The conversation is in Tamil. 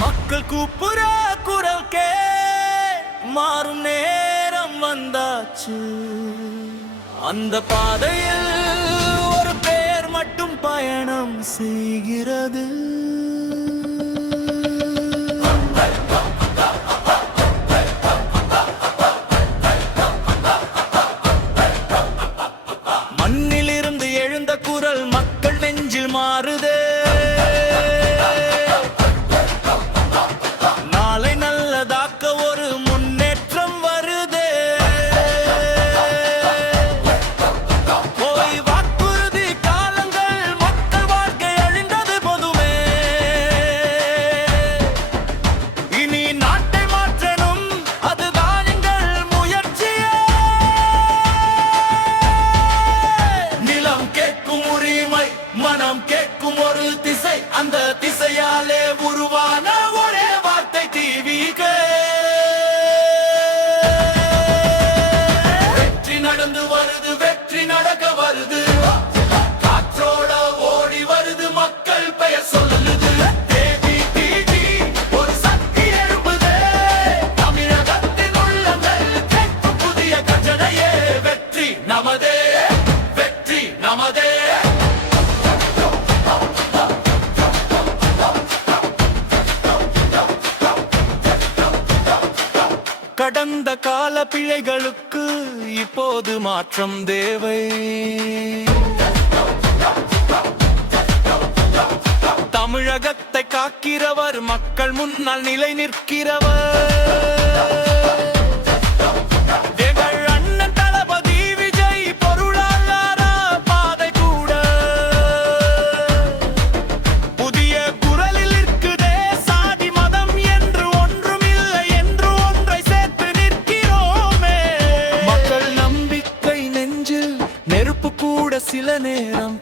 மக்கள் கூப்புற குரல்கே மாறும் நேரம் வந்தாச்சு. அந்த பாதையில் ஒரு பேர் மட்டும் பயணம் செய்கிறது. மண்ணிலிருந்து எழுந்த குரல் மக்கள் நெஞ்சில் மாறுதே. நாளை நல்லதாக்க ஒரு முன்னேற்றம் வருதே. போய் வாக்குறுதி காலங்கள் மக்கள் வாழ்க்கை அழிந்தது போதுமே. இனி நாட்டை மாற்றணும் அதுதான் எங்கள் முயற்சியே. நிலம் கேட்கும் உரிமை, மனம் கேட்கும் ஒரு திசை, அந்த திசையாலே உருவான ஒரே வார்த்தை டிவிக. வெற்றி நடந்து வருது, வெற்றி நடக்க வருது, காற்றோட ஓடி வருது, மக்கள் பெயர் சொல்லுது. தேவி ஒரு சக்தி எழுப்புதே, தமிழகத்தின் உள்ளங்கள் கேட்கும் புதிய கட்டளையே. வெற்றி நமதே, வெற்றி நமதே. கடந்த கால பிழைகளுக்கு இப்போது மாற்றம் தேவை. தமிழகத்தை காக்கிறவர், மக்கள் முன்னால் நிலை நிற்கிறவர். எங்கள் அண்ணன் தளபதி விஜய் பொருளாதார பாதை கூட புதிய குரலில் இருக்குதே. சாதி மதம் என்று ஒன்றும் இல்லை என்று ஒன்றை சேர்த்து நிற்கிறோமே. மக்கள் நம்பிக்கை நெஞ்சில் நெருப்பு கூட சில நேரம்